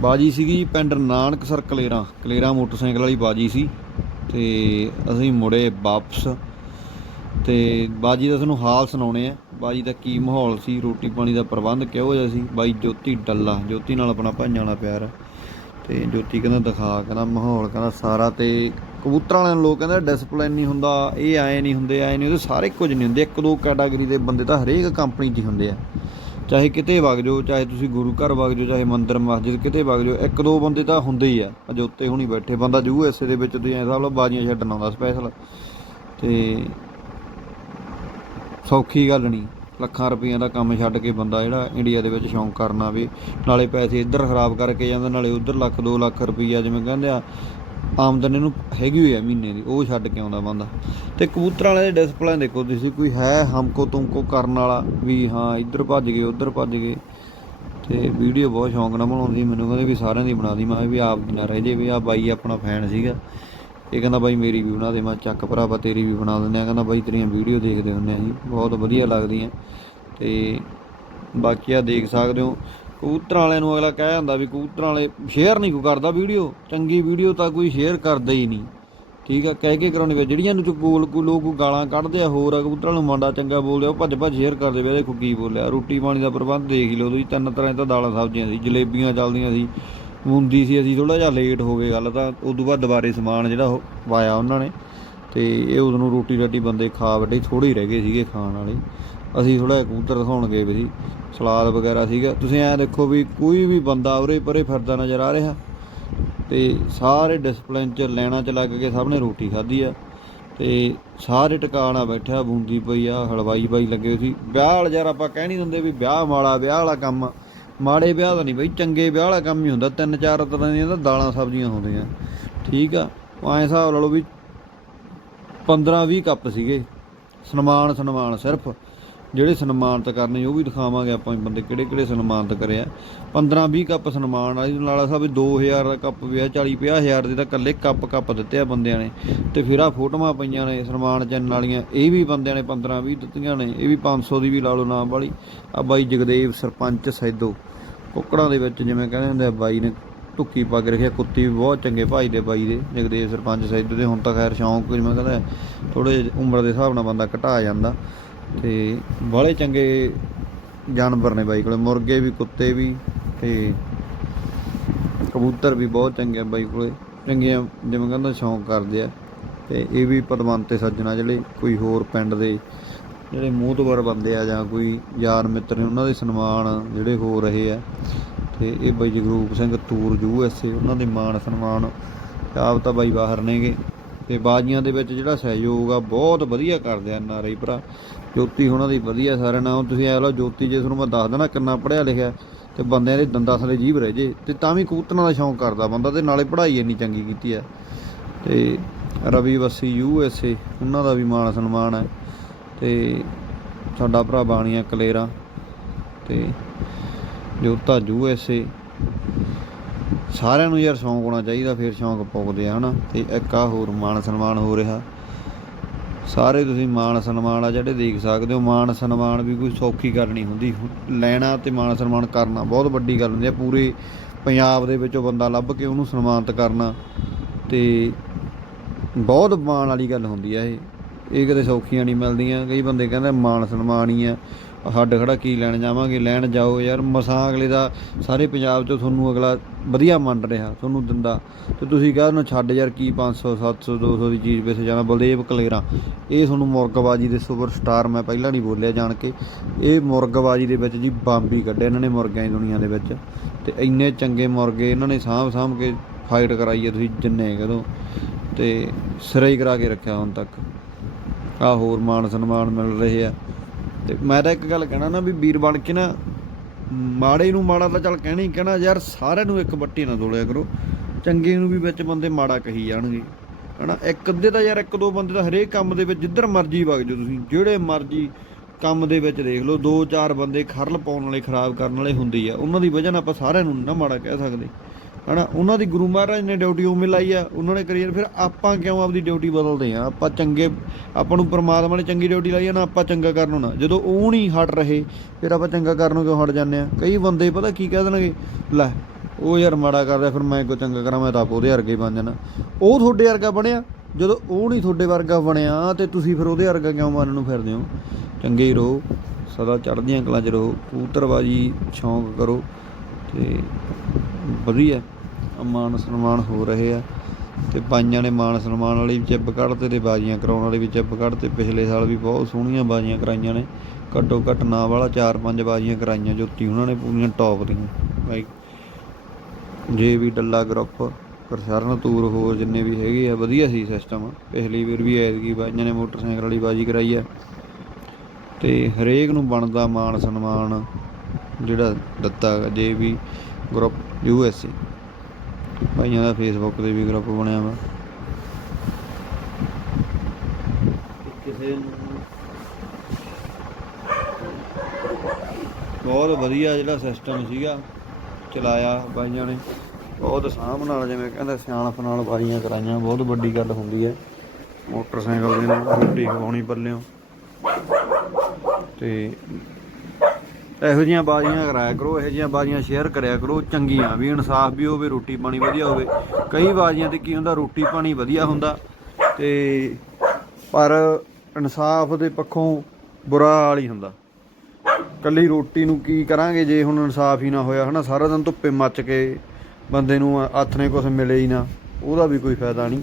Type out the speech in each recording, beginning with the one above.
ਬਾਜੀ ਸੀਗੀ ਪਿੰਡ ਨਾਨਕਸਰ ਕਲੇਰਾ ਕਲੇਰਾ ਮੋਟਰਸਾਈਕਲ ਵਾਲੀ ਬਾਜੀ ਸੀ ਤੇ ਅਸੀਂ ਮੁੜੇ ਵਾਪਸ ਤੇ ਬਾਜੀ ਦਾ ਤੁਹਾਨੂੰ ਹਾਲ ਸੁਣਾਉਣੇ ਆ। ਬਾਜੀ ਦਾ ਕੀ ਮਾਹੌਲ ਸੀ, ਰੋਟੀ ਪਾਣੀ ਦਾ ਪ੍ਰਬੰਧ ਕਿਹੋ ਜਿਹਾ ਸੀ? ਬਾਈ ਜੋਤੀ ਡੱਲਾ, ਜੋਤੀ ਨਾਲ ਆਪਣਾ ਭਾਈਆਂ ਵਾਲਾ ਪਿਆਰ। ਆ। ਤੇ ਜੋਤੀ ਕਹਿੰਦਾ ਦਿਖਾ, ਕਹਿੰਦਾ ਮਾਹੌਲ, ਕਹਿੰਦਾ ਸਾਰਾ ਤੇ ਕਬੂਤਰਾਂ ਵਾਲਿਆਂ ਨੂੰ ਲੋਕ ਕਹਿੰਦੇ ਡਿਸਪਲਿਨ ਨਹੀਂ ਹੁੰਦਾ, ਇਹ ਆਏ ਨਹੀਂ ਹੁੰਦੇ, ਆਏ ਨਹੀਂ ਉਹਦੇ ਸਾਰੇ ਕੁਝ ਨਹੀਂ ਹੁੰਦੇ। ਇੱਕ ਦੋ ਕੈਟਾਗਰੀ ਦੇ ਬੰਦੇ ਤਾਂ ਹਰੇਕ ਕੰਪਨੀ 'ਚ ਹੀ ਹੁੰਦੇ ਆ। ਚਾਹੇ ਕਿਤੇ ਵਗ ਜਾਓ, ਚਾਹੇ ਤੁਸੀਂ ਗੁਰੂ ਘਰ ਵਗ ਜਾਓ, ਚਾਹੇ ਮੰਦਿਰ ਮਸਜਿਦ ਕਿਤੇ ਵਗ ਜਾਓ, ਇੱਕ ਦੋ ਬੰਦੇ ਤਾਂ ਹੁੰਦੇ ਹੀ ਆ ਅਜੋਤੇ ਹੁਣੀ ਬੈਠੇ। ਬੰਦਾ ਯੂ ਐਸ ਏ ਦੇ ਵਿੱਚ ਤੁਸੀਂ ਐਂ ਹਿਸਾਬ ਲਓ, ਬਾਜੀਆਂ ਛੱਡਣ ਆਉਂਦਾ ਸਪੈਸ਼ਲ ਤੇ ਸੌਖੀ ਗੱਲ ਨਹੀਂ, ਲੱਖਾਂ ਰੁਪਈਆਂ ਦਾ ਕੰਮ ਛੱਡ ਕੇ ਬੰਦਾ ਜਿਹੜਾ ਇੰਡੀਆ ਦੇ ਵਿੱਚ ਸ਼ੌਂਕ ਕਰਨਾ ਵੀ ਨਾਲੇ ਪੈਸੇ ਇੱਧਰ ਖਰਾਬ ਕਰਕੇ ਜਾਂਦਾ, ਨਾਲੇ ਉੱਧਰ ਲੱਖ 2 ਲੱਖ ਰੁਪਈਆ ਜਿਵੇਂ ਕਹਿੰਦੇ ਆ ਆਮਦਨ ਇਹਨੂੰ ਹੈਗੀ ਹੋਈ ਆ ਮਹੀਨੇ ਦੀ, ਉਹ ਛੱਡ ਕੇ ਆਉਂਦਾ ਬੰਦਾ। ਤੇ ਕਬੂਤਰਾਂ ਵਾਲੇ ਦੇ ਡਿਸਪਲਿਨ ਦੇਖੋ ਤੁਸੀਂ, ਕੋਈ ਹੈ ਹਮਕੋ ਤੁਮਕੋ ਕਰਨ ਵਾਲਾ ਵੀ ਹਾਂ, ਇੱਧਰ ਭੱਜ ਗਏ, ਉੱਧਰ ਭੱਜ ਗਏ। ਤੇ ਵੀਡੀਓ ਬਹੁਤ ਸ਼ੌਂਕ ਨਾਲ ਬਣਾਉਂਦੀ, ਮੈਨੂੰ ਕਹਿੰਦੇ ਵੀ ਸਾਰਿਆਂ ਦੀ ਬਣਾ ਦੀ। ਮੈਂ ਵੀ ਆਪ ਦੀ ਨਾ ਰਹਿ ਜੇ ਵੀ ਆ ਬਾਈ ਆਪਣਾ ਫੈਨ ਸੀਗਾ। ਇਹ ਕਹਿੰਦਾ ਬਾਈ ਮੇਰੀ ਵੀ ਬਣਾ ਦੇ, ਮੈਂ ਚੱਕ ਭਰਾਵਾ, ਤੇਰੀ ਵੀ ਬਣਾ ਦਿੰਦੇ ਆ ਕਹਿੰਦਾ ਬਾਈ ਤੇਰੀਆਂ ਵੀਡੀਓ ਦੇਖਦੇ ਹੁੰਦੇ ਆ ਜੀ, ਬਹੁਤ ਵਧੀਆ ਲੱਗਦੀਆਂ। ਤੇ ਬਾਕੀ ਆ ਦੇਖ ਸਕਦੇ ਹੋ ਕਬੂਤਰਾਂ ਵਾਲਿਆਂ ਨੂੰ ਅਗਲਾ ਕਹਿ ਜਾਂਦਾ ਵੀ ਕਬੂਤਰਾਂ ਵਾਲੇ ਸ਼ੇਅਰ ਨਹੀਂ ਕੋਈ ਕਰਦਾ ਵੀਡੀਓ ਚੰਗੀ ਵੀਡੀਓ ਤਾਂ ਕੋਈ ਸ਼ੇਅਰ ਕਰਦਾ ਹੀ ਨਹੀਂ। ਠੀਕ ਆ, ਕਹਿ ਕੇ ਕਰਾਉਣੀ ਵੇ ਜਿਹੜੀਆਂ ਨੂੰ ਬੋਲ ਕੋ ਲੋਕ ਗਾਲਾਂ ਕੱਢਦੇ ਆ, ਹੋਰ ਆ, ਕਬੂਤਰਾਂ ਨੂੰ ਮਾਂਡਾ ਚੰਗਾ ਬੋਲਦੇ ਆ, ਉਹ ਭੱਜ ਭੱਜ ਸ਼ੇਅਰ ਕਰਦੇ ਵੇ ਦੇਖੋ ਕੀ ਬੋਲਿਆ। ਰੋਟੀ ਪਾਣੀ ਦਾ ਪ੍ਰਬੰਧ ਦੇਖ ਹੀ ਲਓ ਤੁਸੀਂ, ਤਿੰਨ ਤਰ੍ਹਾਂ ਦੀਆਂ ਦਾਲਾਂ ਸਬਜ਼ੀਆਂ ਸੀ, ਜਲੇਬੀਆਂ ਚੱਲਦੀਆਂ ਸੀ ਮੁੰਦੀ ਸੀ, ਅਸੀਂ ਥੋੜਾ ਜਿਹਾ ਲੇਟ ਹੋ ਗਏ ਗੱਲ ਤਾਂ, ਉਦੋਂ ਬਾਅਦ ਦੁਬਾਰੇ ਸਮਾਨ ਜਿਹੜਾ ਉਹ ਪਾਇਆ ਉਹਨਾਂ ਨੇ, ਤੇ ਇਹ ਉਦੋਂ ਨੂੰ ਰੋਟੀ ਰਾਟੀ ਬੰਦੇ ਖਾ ਵੱਡੇ ਥੋੜੇ ਹੀ ਰਹਿ ਗਏ ਸੀਗੇ ਖਾਣ ਵਾਲੇ। ਅਸੀਂ ਥੋੜਾ ਕਬੂਤਰ ਦਿਖਾਉਣ ਗਏ ਵੀ ਸੀ ਸਲਾਦ ਵਗੈਰਾ ਸੀਗਾ। ਤੁਸੀਂ ਐ ਦੇਖੋ ਵੀ ਕੋਈ ਵੀ ਬੰਦਾ ਉਰੇ ਪਰੇ ਫਿਰਦਾ ਨਜ਼ਰ ਆ ਰਿਹਾ ਤੇ ਸਾਰੇ ਡਿਸਪਲਿਨ ਚ ਲੈਣਾ ਚ ਲੱਗ ਕੇ ਸਭ ਨੇ ਰੋਟੀ ਖਾਧੀ ਆ ਤੇ ਸਾਰੇ ਟਿਕਾਣਾ ਬੈਠਿਆ ਬੂੰਦੀ ਪਈ ਆ, ਹਲਵਾਈ ਬਾਈ ਲੱਗੇ ਸੀ। ਵਿਆਹ ਵਾਲਾ ਯਾਰ ਆਪਾਂ ਕਹਿ ਨਹੀਂ ਦਿੰਦੇ ਵੀ ਵਿਆਹ ਮਾੜਾ, ਵਿਆਹ ਵਾਲਾ ਕੰਮ ਮਾੜੇ ਵਿਆਹ ਦਾ ਨਹੀਂ ਬਈ, ਚੰਗੇ ਵਿਆਹ ਵਾਲਾ ਕੰਮ ਹੀ ਹੁੰਦਾ। ਤਿੰਨ ਚਾਰ ਤਰ੍ਹਾਂ ਦੀਆਂ ਤਾਂ ਦਾਲਾਂ ਸਬਜ਼ੀਆਂ ਹੁੰਦੀਆਂ। ਠੀਕ ਆ? ਉਹ ਐਂ ਹਿਸਾਬ ਲਾ ਲਓ ਵੀ 15 20 ਕੱਪ ਸੀਗੇ। ਸਨਮਾਨ ਸਨਮਾਨ ਸਿਰਫ। ਜਿਹੜੇ ਸਨਮਾਨਿਤ ਕਰਨੇ, ਉਹ ਵੀ ਦਿਖਾਵਾਂਗੇ ਆਪਾਂ ਵੀ ਬੰਦੇ ਕਿਹੜੇ ਕਿਹੜੇ ਸਨਮਾਨਿਤ ਕਰਿਆ 15 20 ਕੱਪ ਸਨਮਾਨ ਆ, ਇਹਦੇ ਨਾਲ ਸਾਹਿਬ 2000 ਦਾ ਕੱਪ ਵੀ ਆ 40 50000 ਦੇ ਤਾਂ ਇਕੱਲੇ ਕੱਪ ਕੱਪ ਦਿੱਤੇ ਆ ਬੰਦਿਆਂ ਨੇ। ਤੇ ਫਿਰ ਆ ਫੋਟੋਆਂ ਪਈਆਂ ਨੇ ਸਨਮਾਨ ਚੈਨਲ ਵਾਲੀਆਂ, ਇਹ ਵੀ ਬੰਦਿਆਂ ਨੇ 15 20 ਦਿੱਤੀਆਂ ਨੇ, ਇਹ ਵੀ 500 ਦੀ ਵੀ ਲਾ ਲਓ ਨਾਮ ਵਾਲੀ। ਆ ਬਾਈ ਜਗਦੇਵ ਸਰਪੰਚ ਸੈਦੋ, ਕੁੱਕੜਾਂ ਦੇ ਵਿੱਚ ਜਿਵੇਂ ਕਹਿੰਦੇ ਹੁੰਦੇ ਆ, ਬਾਈ ਨੇ ਟੁੱਕੀ ਪੱਗ ਰੱਖਿਆ, ਕੁੱਤੀ ਵੀ ਬਹੁਤ ਚੰਗੇ ਭਾਈ ਦੇ ਬਾਈ ਦੇ, ਜਗਦੇਵ ਸਰਪੰਚ ਸੈਦੋ ਦੇ, ਹੁਣ ਤਾਂ ਖੈਰ ਸ਼ੌਂਕ ਜਿਵੇਂ ਕਹਿੰਦਾ ਥੋੜੇ ਉਮਰ ਦੇ ਹਿਸਾਬ ਨਾਲ ਬੰਦਾ ਘਟਾ ਜਾਂਦਾ। ਤੇ ਬਾਹਲੇ ਚੰਗੇ ਜਾਨਵਰ ਨੇ ਬਾਈ ਕੋਲੇ, ਮੁਰਗੇ ਵੀ, ਕੁੱਤੇ ਵੀ ਤੇ ਕਬੂਤਰ ਵੀ ਬਹੁਤ ਚੰਗੇ ਆ ਬਾਈ ਕੋਲੇ। ਚੰਗੀਆਂ, ਜਿਵੇਂ ਕਹਿੰਦਾ, ਸ਼ੌਂਕ ਕਰਦੇ ਆ। ਤੇ ਇਹ ਵੀ ਪਦਵੰਤੇ ਸੱਜਣਾ ਜਿਹੜੇ ਕੋਈ ਹੋਰ ਪਿੰਡ ਦੇ ਜਿਹੜੇ ਮੂੰਹਤਵਰ ਬੰਦੇ ਆ ਜਾਂ ਕੋਈ ਯਾਰ ਮਿੱਤਰ ਨੇ, ਉਹਨਾਂ ਦੇ ਸਨਮਾਨ ਜਿਹੜੇ ਹੋ ਰਹੇ ਆ। ਤੇ ਇਹ ਬਾਈ Jagroop Singh Toor U S A, ਉਹਨਾਂ ਦੇ ਮਾਣ ਸਨਮਾਨ ਆਪ ਤਾਂ ਬਾਈ ਬਾਹਰ ਨੇਗੇ। ਤੇ ਬਾਜੀਆਂ ਦੇ ਵਿੱਚ ਜਿਹੜਾ ਸਹਿਯੋਗ ਆ, ਬਹੁਤ ਵਧੀਆ ਕਰਦੇ ਆ ਨਾਰੇ ਭਰਾ। ਜੋਤੀ ਉਹਨਾਂ ਦੀ ਵਧੀਆ ਸਾਰਿਆਂ ਨਾਲ ਤੁਸੀਂ ਐ ਲਓ, ਜੋਤੀ ਜੇ ਤੁਹਾਨੂੰ ਮੈਂ ਦੱਸ ਦੇਣਾ ਕਿੰਨਾ ਪੜਿਆ ਲਿਖਿਆ ਤੇ ਬੰਦਿਆਂ ਦੇ ਦੰਦਾਂ ਥਲੇ ਜੀਭ ਰਹਿ ਜੇ, ਤੇ ਤਾਂ ਵੀ ਕਬੂਤਰਾਂ ਦਾ ਸ਼ੌਂਕ ਕਰਦਾ ਬੰਦਾ, ਤੇ ਨਾਲੇ ਪੜ੍ਹਾਈ ਇੰਨੀ ਚੰਗੀ ਕੀਤੀ ਆ ਤੇ ਰਵੀ ਵਸੀ ਯੂ ਐਸ ਏ, ਉਹਨਾਂ ਦਾ ਵੀ ਮਾਣ ਸਨਮਾਨ ਹੈ। ਤੇ ਸਾਡਾ ਭਰਾ ਬਾਣੀਆ ਕਲੇਰਾ, ਤੇ ਜੋਤਾ ਯੂ ਐਸ ਏ। ਸਾਰਿਆਂ ਨੂੰ ਯਾਰ ਸ਼ੌਂਕ ਹੋਣਾ ਚਾਹੀਦਾ, ਫਿਰ ਸ਼ੌਂਕ ਪੁੱਗਦੇ ਆ, ਹਨਾ। ਤੇ ਇੱਕ ਆ ਹੋਰ ਮਾਣ ਸਨਮਾਨ ਹੋ ਰਿਹਾ। ਸਾਰੇ ਤੁਸੀਂ ਮਾਣ ਸਨਮਾਨ ਆ ਜਿਹੜੇ ਦੇਖ ਸਕਦੇ ਹੋ। ਮਾਣ ਸਨਮਾਨ ਵੀ ਕੋਈ ਸੌਖੀ ਗੱਲ ਨਹੀਂ ਹੁੰਦੀ। ਲੈਣਾ ਤੇ ਮਾਣ ਸਨਮਾਨ ਕਰਨਾ ਬਹੁਤ ਵੱਡੀ ਗੱਲ ਹੁੰਦੀ ਹੈ ਪੂਰੇ ਪੰਜਾਬ ਦੇ ਵਿੱਚੋਂ ਬੰਦਾ ਲੱਭ ਕੇ ਉਹਨੂੰ ਸਨਮਾਨਿਤ ਕਰਨਾ ਤੇ ਬਹੁਤ ਮਾਣ ਵਾਲੀ ਗੱਲ ਹੁੰਦੀ ਆ ਇਹ। ਇਹ ਕਦੇ ਸੌਖੀਆਂ ਨਹੀਂ ਮਿਲਦੀਆਂ। ਕਈ ਬੰਦੇ ਕਹਿੰਦੇ ਮਾਣ ਸਨਮਾਨ ਹੀ ਆ। ਹੱਡ ਖੜਾ ਕੀ ਲੈਣ ਜਾਵਾਂਗੇ? ਲੈਣ ਜਾਓ ਯਾਰ। ਮਸਾਂ ਅਗਲੇ ਦਾ ਸਾਰੇ ਪੰਜਾਬ 'ਚੋਂ ਤੁਹਾਨੂੰ ਅਗਲਾ ਵਧੀਆ ਮੰਨ ਰਿਹਾ, ਤੁਹਾਨੂੰ ਦਿੰਦਾ। ਤੇ ਤੁਸੀਂ ਕਹਿੰਦੇ ਨੂੰ ਛੱਡ ਯਾਰ ਕੀ 500 700 200 ਦੀ ਚੀਜ਼ ਪਿੱਛੇ ਜਾਣਾ, ਬਲਦੇਵ ਕਲੇਰਾ। ਇਹ ਤੁਹਾਨੂੰ ਮੁਰਗਬਾਜੀ ਦੇ ਸੁਪਰਸਟਾਰ ਮੈਂ ਪਹਿਲਾਂ ਨਹੀਂ ਬੋਲਿਆ ਜਾਣ ਕੇ। ਇਹ ਮੁਰਗਬਾਜੀ ਦੇ ਵਿੱਚ ਜੀ ਬੰਬ ਕੱਢਿਆ ਇਹਨਾਂ ਨੇ ਮੁਰਗਿਆਂ ਦੀ ਦੁਨੀਆ ਦੇ ਵਿੱਚ। ਤੇ ਇੰਨੇ ਚੰਗੇ ਮੁਰਗੇ ਇਹਨਾਂ ਨੇ ਸਾਂਭ ਸਾਂਭ ਕੇ ਫਾਈਟ ਕਰਾਈ ਹੈ ਤੁਸੀਂ ਜਿੰਨੇ ਕਦੋਂ ਤੇ ਸਿਰੇ ਹੀ ਕਰਾ ਕੇ ਰੱਖਿਆ ਹੁਣ ਤੱਕ। ਆ ਹੋਰ ਮਾਣ ਸਨਮਾਨ ਮਿਲ ਰਹੇ ਆ। ਤੇ ਮੈਂ ਤਾਂ ਇੱਕ ਗੱਲ ਕਹਿਣਾ ਨਾ ਵੀ ਵੀਰ ਬਣ ਕੇ ਨਾ ਮਾੜੇ ਨੂੰ ਮਾੜਾ ਤਾਂ ਚੱਲ ਕਹਿਣਾ ਹੀ ਕਹਿਣਾ, ਯਾਰ ਸਾਰਿਆਂ ਨੂੰ ਇੱਕ ਬੱਟੀ ਨਾ ਦੋਲਿਆ ਕਰੋ। ਚੰਗੇ ਨੂੰ ਵੀ ਵਿੱਚ ਬੰਦੇ ਮਾੜਾ ਕਹੀ ਜਾਣਗੇ। ਹਨਾ, ਇੱਕ ਅੱਧੇ ਤਾਂ ਯਾਰ ਇੱਕ ਦੋ ਬੰਦੇ ਤਾਂ ਹਰੇਕ ਕੰਮ ਦੇ ਵਿੱਚ ਜਿੱਧਰ ਮਰਜ਼ੀ ਵਗ ਜਾਓ ਤੁਸੀਂ, ਜਿਹੜੇ ਮਰਜ਼ੀ ਕੰਮ ਦੇ ਵਿੱਚ ਦੇਖ ਲਓ, ਦੋ ਚਾਰ ਬੰਦੇ ਖਰਲ ਪਾਉਣ ਵਾਲੇ, ਖਰਾਬ ਕਰਨ ਵਾਲੇ ਹੁੰਦੇ ਆ। ਉਹਨਾਂ ਦੀ ਵਜ੍ਹਾ ਨਾਲ ਆਪਾਂ ਸਾਰਿਆਂ ਨੂੰ ਨਾ ਮਾੜਾ ਕਹਿ ਸਕਦੇ। ਹਨਾ? ਉਹਨਾਂ ਦੀ ਗੁਰੂ ਮਹਾਰਾਜ ਨੇ ਡਿਊਟੀ ਉਵੇਂ ਲਾਈ ਆ, ਉਹਨਾਂ ਨੇ ਕਰੀ ਫਿਰ ਆਪਾਂ ਕਿਉਂ ਆਪਦੀ ਡਿਊਟੀ ਬਦਲਦੇ ਆ? ਆਪਾਂ ਚੰਗੇ, ਆਪਾਂ ਨੂੰ ਪ੍ਰਮਾਤਮਾ ਨੇ ਚੰਗੀ ਡਿਊਟੀ ਲਾਈ ਆ ਨਾ ਆਪਾਂ ਚੰਗਾ ਕਰਨ ਨਾ ਜਦੋਂ ਉਹ ਨਹੀਂ ਹਟ ਰਹੇ, ਫਿਰ ਆਪਾਂ ਚੰਗਾ ਕਰਨ ਨੂੰ ਕਿਉਂ ਹਟ ਜਾਂਦੇ ਆ? ਕਈ ਬੰਦੇ ਪਤਾ ਕੀ ਕਹਿ ਦੇਣਗੇ? ਲੈ, ਉਹ ਯਾਰ ਮਾੜਾ ਕਰਦਾ ਫਿਰ ਮੈਂ ਕੋ ਚੰਗਾ ਕਰਾਂ? ਮੈਂ ਤਾਂ ਆਪ ਉਹਦੇ ਵਰਗਾ ਹੀ ਬਣ ਜਾਣਾ। ਉਹ ਤੁਹਾਡੇ ਵਰਗਾ ਬਣਿਆ। ਜਦੋਂ ਉਹ ਨਹੀਂ ਤੁਹਾਡੇ ਵਰਗਾ ਬਣਿਆ, ਤੇ ਤੁਸੀਂ ਫਿਰ ਉਹਦੇ ਵਰਗਾ ਕਿਉਂ ਬਣਨ ਨੂੰ ਫਿਰਦੇ ਹੋ? ਚੰਗੇ ਹੀ ਰਹੋ, ਸਦਾ ਚੜ੍ਹਦੀਆਂ ਕਲਾਂ 'ਚ ਰਹੋ, ਕਬੂਤਰਬਾਜੀ ਸ਼ੌਂਕ ਕਰੋ, ਤੇ ਵਧੀਆ। ਮਾਣ ਸਨਮਾਨ ਹੋ ਰਹੇ ਆ। ਤੇ ਬਾਈਆਂ ਨੇ ਮਾਣ ਸਨਮਾਨ ਵਾਲੀ ਵੀ ਚਿੱਬ ਕੱਢਤੇ ਤੇ ਬਾਜੀਆਂ ਕਰਾਉਣ ਵਾਲੀ ਵੀ ਚਿੱਬ ਕੱਢਤੇ। ਪਿਛਲੇ ਸਾਲ ਵੀ ਬਹੁਤ ਸੋਹਣੀਆਂ ਬਾਜੀਆਂ ਕਰਾਈਆਂ ਨੇ। ਘੱਟੋ ਘੱਟ ਨਾਂ ਵਾਲਾ 4-5 ਬਾਜੀਆਂ ਕਰਾਈਆਂ ਜੋਤੀ ਉਹਨਾਂ ਨੇ ਪੂਰੀਆਂ ਟੌਪ ਦੀਆਂ। ਬਾਈ, ਜੇ ਵੀ ਡੱਲਾ ਗਰੁੱਪ ਕਰਸ਼ਰਨ ਤੂਰ ਹੋਰ ਜਿੰਨੇ ਵੀ ਹੈਗੇ ਆ, ਵਧੀਆ ਸੀ ਸਿਸਟਮ ਪਿਛਲੀ ਵਾਰ ਵੀ ਐਤਕੀ ਬਾਈਆਂ ਨੇ ਮੋਟਰਸਾਈਕਲ ਵਾਲੀ ਬਾਜੀ ਕਰਾਈ ਆ। ਤੇ ਹਰੇਕ ਨੂੰ ਬਣਦਾ ਮਾਣ ਸਨਮਾਨ ਜਿਹੜਾ ਦਿੱਤਾ ਜੇ ਵੀ ਗਰੁੱਪ ਯੂ ਐਸ ਏ ਭਾਈਆਂ ਦਾ ਫੇਸਬੁੱਕ ਤੇ ਵੀ ਗਰੁੱਪ ਬਣਿਆ ਵਾ। ਕਿਸੇ ਬਹੁਤ ਵਧੀਆ ਜਿਹੜਾ ਸਿਸਟਮ ਸੀਗਾ ਚਲਾਇਆ ਬਾਈਆਂ ਨੇ। ਬਹੁਤ ਸਾਂਭ ਨਾਲ ਜਿਵੇਂ ਕਹਿੰਦਾ ਸਿਆਣਪ ਨਾਲ ਬਾਰੀਆਂ ਕਰਾਈਆਂ ਬਹੁਤ ਵੱਡੀ ਗੱਲ ਹੁੰਦੀ ਹੈ। ਮੋਟਰਸਾਈਕਲ ਦੇ ਨਾਲ ਰੋਟੀ ਖਵਾਉਣੀ ਪੱਲਿਓ। ਤੇ ਇਹੋ ਜਿਹੀਆਂ ਬਾਜ਼ੀਆਂ ਕਰਾਇਆ ਕਰੋ, ਇਹੋ ਜਿਹੀਆਂ ਬਾਜ਼ੀਆਂ ਸ਼ੇਅਰ ਕਰਿਆ ਕਰੋ, ਚੰਗੀਆਂ ਵੀ, ਇਨਸਾਫ ਵੀ ਹੋਵੇ, ਰੋਟੀ ਪਾਣੀ ਵਧੀਆ ਹੋਵੇ। ਕਈ ਬਾਜ਼ੀਆਂ ਤੇ ਕੀ ਹੁੰਦਾ, ਰੋਟੀ ਪਾਣੀ ਵਧੀਆ ਹੁੰਦਾ ਤੇ ਪਰ ਇਨਸਾਫ ਦੇ ਪੱਖੋਂ ਬੁਰਾ ਹਾਲ ਹੀ ਹੁੰਦਾ। ਕੱਲੀ ਰੋਟੀ ਨੂੰ ਕੀ ਕਰਾਂਗੇ ਜੇ ਹੁਣ ਇਨਸਾਫ ਹੀ ਨਾ ਹੋਇਆ, ਹਨਾ? ਸਾਰਾ ਦਿਨ ਧੁੱਪੇ ਮੱਚ ਕੇ ਬੰਦੇ ਨੂੰ ਹੱਥ ਨੇ ਕੁਝ ਮਿਲੇ ਹੀ ਨਾ, ਉਹਦਾ ਵੀ ਕੋਈ ਫਾਇਦਾ ਨਹੀਂ।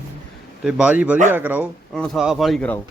ਤੇ ਬਾਜੀ ਵਧੀਆ ਕਰਾਓ, ਇਨਸਾਫ ਵਾਲੀ ਕਰਾਓ।